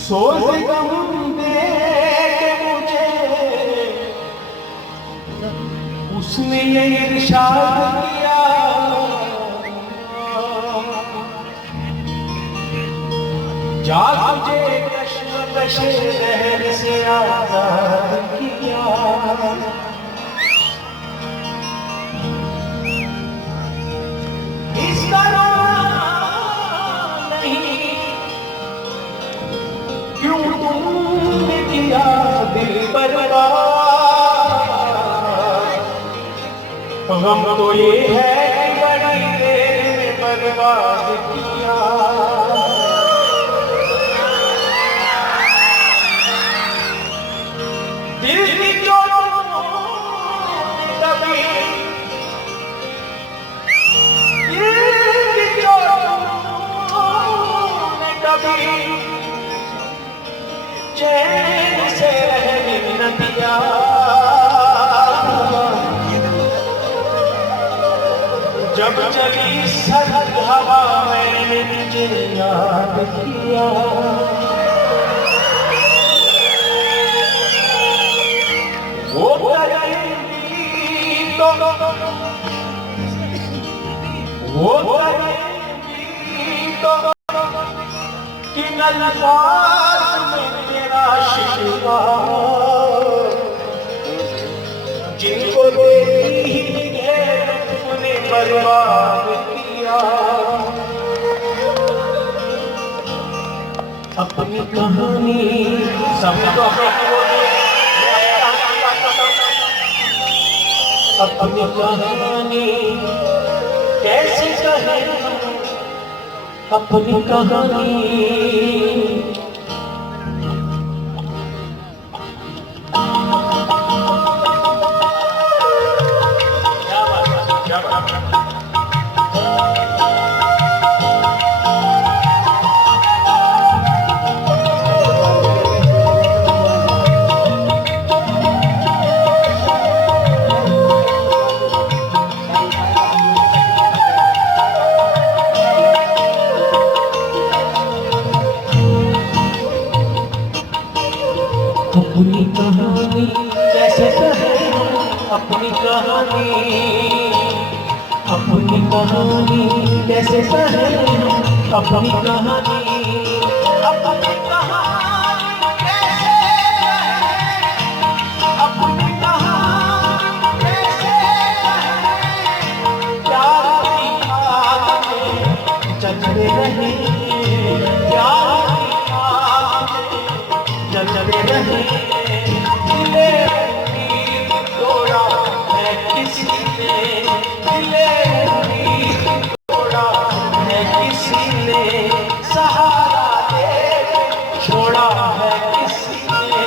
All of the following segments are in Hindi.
सोच गम दे के मुझे उसने ये इरशाद किया, जा तुझे कश्मकश लहर से आजाद किया। इसका रोना नहीं क्यों तुमने किया दिल बर्बाद। गम तो ये है कि बड़ी देर में बर्बाद किया। दिल की चोटों ने कभी, दिल की चोटों ने कभी चैन से रहने न दिया। जब चली सर्द हवा मैंने तुझे याद किया। वो करेंगी तो वो करेंगी तो कि नल्फाज में तेरा शिकवा, जिनको देती ही है तूने बर्बाद किया। अपनी कहानी समझो, अपनी कहानी कैसे कहे, अपनी कहानी अपनी कहानी कैसे कहे, अपनी कहानी, अपनी कहानी कैसे कहे, अपनी कहानी, अपनी कहानी कैसे कहे, अपनी कहानी कैसे कहे। प्यार की आग में जलते रहे, प्यार की आग में जलते रहे। दिले उम्मीद तोड़ा है किसी ने, दिले उम्मीद तोड़ा है किसी ने, सहारा दे छोड़ा है किसी ने।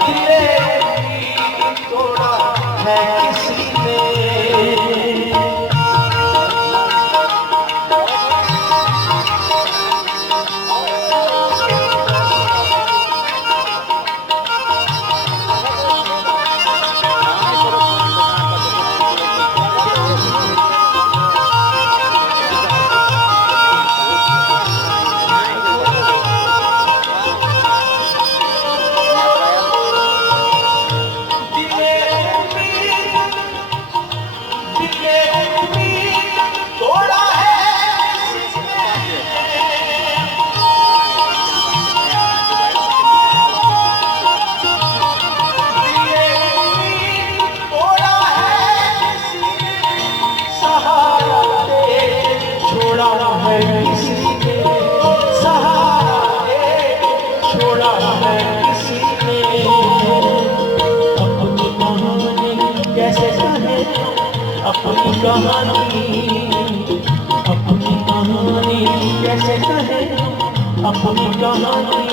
दिले उम्मीद तोड़ा है किसी ने। अपनी कहानी, अपनी कहानी कैसे कहे, अपनी कहानी।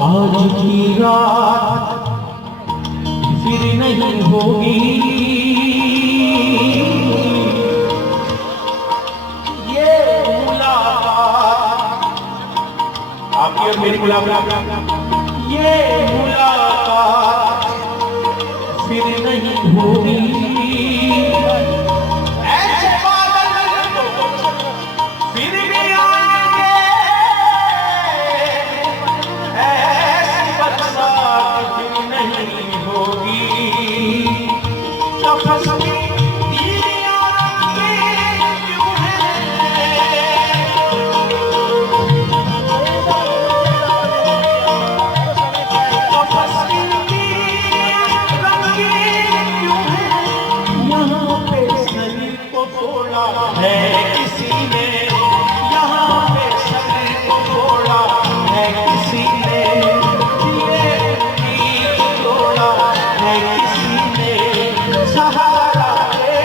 आज की रात फिर नहीं होगी, ये मुलाकात आपकी और मेरी मुलाकात, ये मुलाकात फिर नहीं होगी। ऐसे बादल फिर भी आएंगे, ऐसी बरसात फिर नहीं होगी। नफस की तीलियां रंगीन क्यों हैं, नफस की तीलियां रंगीन क्यों हैं। यहाँ पे शरीर को तोड़ा है किसी ने, यहाँ पे शरीर को तोड़ा है किसी ने, दिले उम्मीद तोड़ा है किसी ने। सहारा दे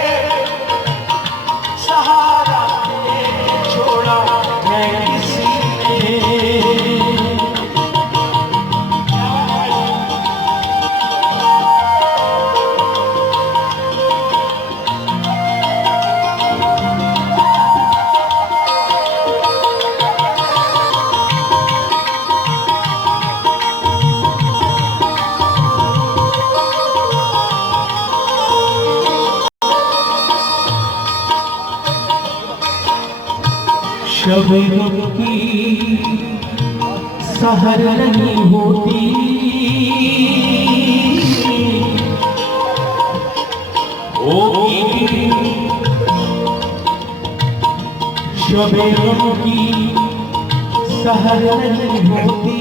छोड़ा है किसी ने। शबनम की सहर नहीं होती, होगी शबनम की सहर नहीं होती,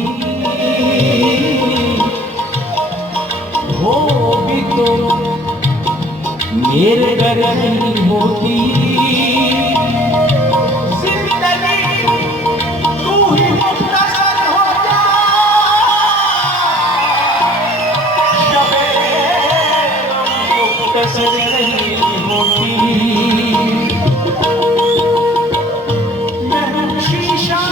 होगी तो मेरे घर नहीं होती। कसर नहीं होती, मैं शीशा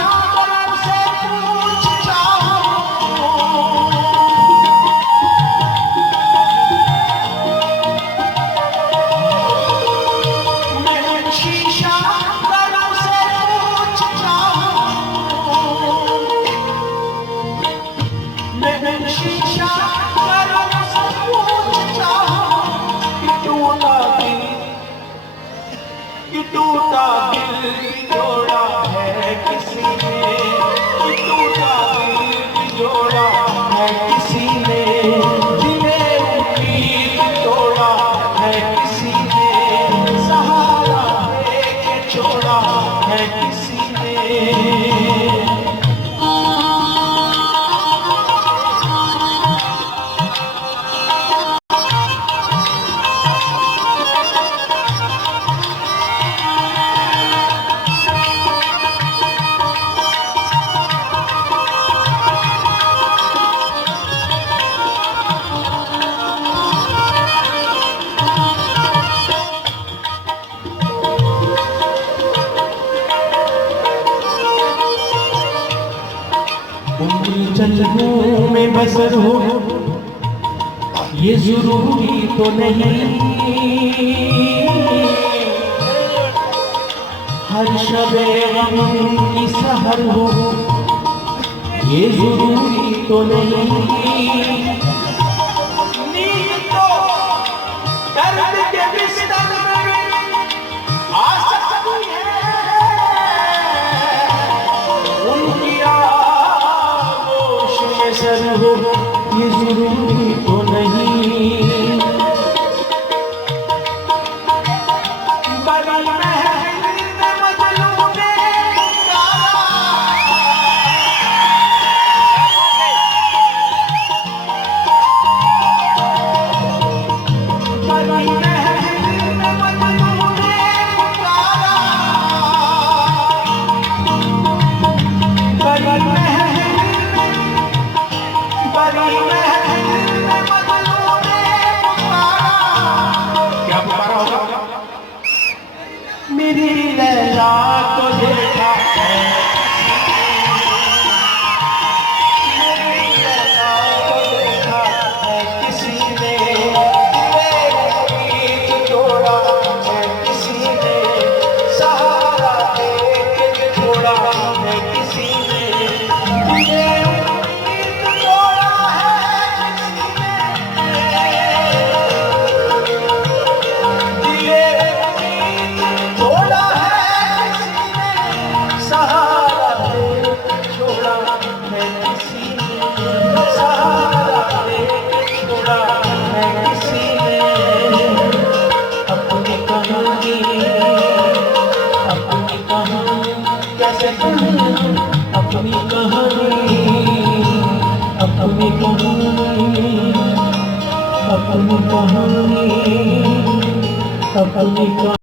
से पूछता हूँ, मैं शीशा से पूछता हूँ, मैं शीशा से पूछता हूँ। टूटा दिल जोड़ा है किसी ने, टूटा दिल जोड़ा है किसी ने, दिले उम्मीद तोड़ा है किसी ने। सहारा देके छोड़ा है किसी ने। चलूं में बसर हो ये जरूरी तो नहीं, हर शबे गम की सहर हो ये जरूरी तो नहीं। नींद तो दर्द के बिस्तर में आ सकती है, उनकी सर हो ये जरूरी तो नहीं। बड़ी महफिल में मजनू ने पुकारा, अपनी कहानी अपनी